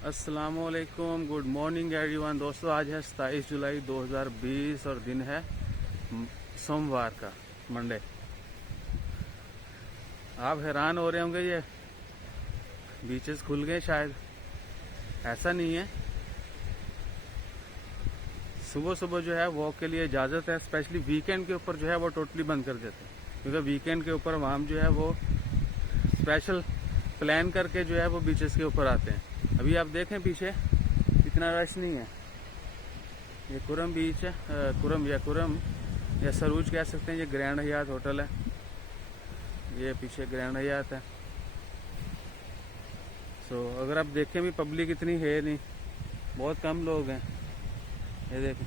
अस्सलामुअलैकुम, good morning everyone. दोस्तों, आज है 27 जुलाई 2020 और दिन है सोमवार का, मंडे। आप हैरान हो रहे होंगे, ये बीचेस खुल गए। शायद ऐसा नहीं है। सुबह सुबह जो है वॉक के लिए इजाज़त है। स्पेशली वीकेंड के ऊपर जो है वो टोटली बंद कर देते हैं, क्योंकि वीकेंड के ऊपर हम जो है वो स्पेशल प्लान करके जो है वो बीचेस के ऊपर आते हैं। अभी आप देखें पीछे इतना रश नहीं है। ये कुरम बीच है, कुरम या सरूज कह सकते हैं। ये ग्रैंड हयात होटल है, ये पीछे ग्रैंड हयात है। सो अगर आप देखें भी पब्लिक इतनी है नहीं, बहुत कम लोग हैं। ये देखें,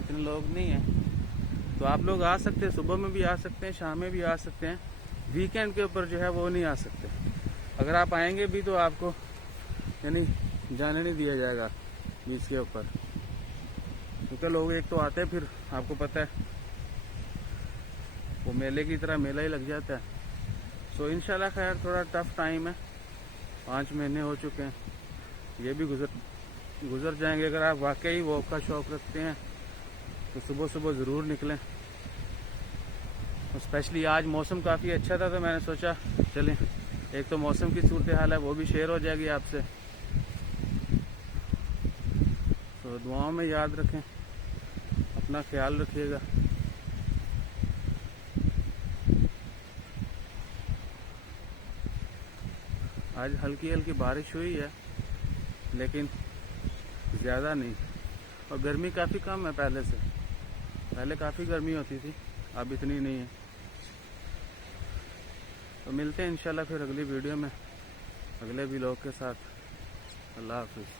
इतने लोग नहीं हैं। तो आप लोग आ सकते हैं, सुबह में भी आ सकते हैं, शाम में भी आ सकते हैं। वीकेंड के ऊपर जो है वो नहीं आ सकते। अगर आप आएंगे भी तो आपको यानी जाने नहीं दिया जाएगा बीच के ऊपर, क्योंकि लोग एक तो आते हैं, फिर आपको पता है वो मेले की तरह मेला ही लग जाता है। सो इंशाल्लाह खैर, थोड़ा टफ टाइम है। 5 महीने हो चुके हैं, ये भी गुजर जाएंगे। अगर आप वाकई वॉक का शौक़ रखते हैं तो सुबह सुबह ज़रूर निकलें। स्पेशली आज मौसम काफ़ी अच्छा था, तो मैंने सोचा चलें, एक तो मौसम की सूरत हाल है वो भी शेयर हो जाएगी आपसे। तो दुआओं में याद रखें, अपना ख्याल रखिएगा। आज हल्की हल्की बारिश हुई है, लेकिन ज़्यादा नहीं। और गर्मी काफ़ी कम है पहले से। पहले काफ़ी गर्मी होती थी, अब इतनी नहीं है। तो मिलते हैं इंशाल्लाह फिर अगली वीडियो में अगले व्लॉग के साथ। अल्लाह हाफिज़।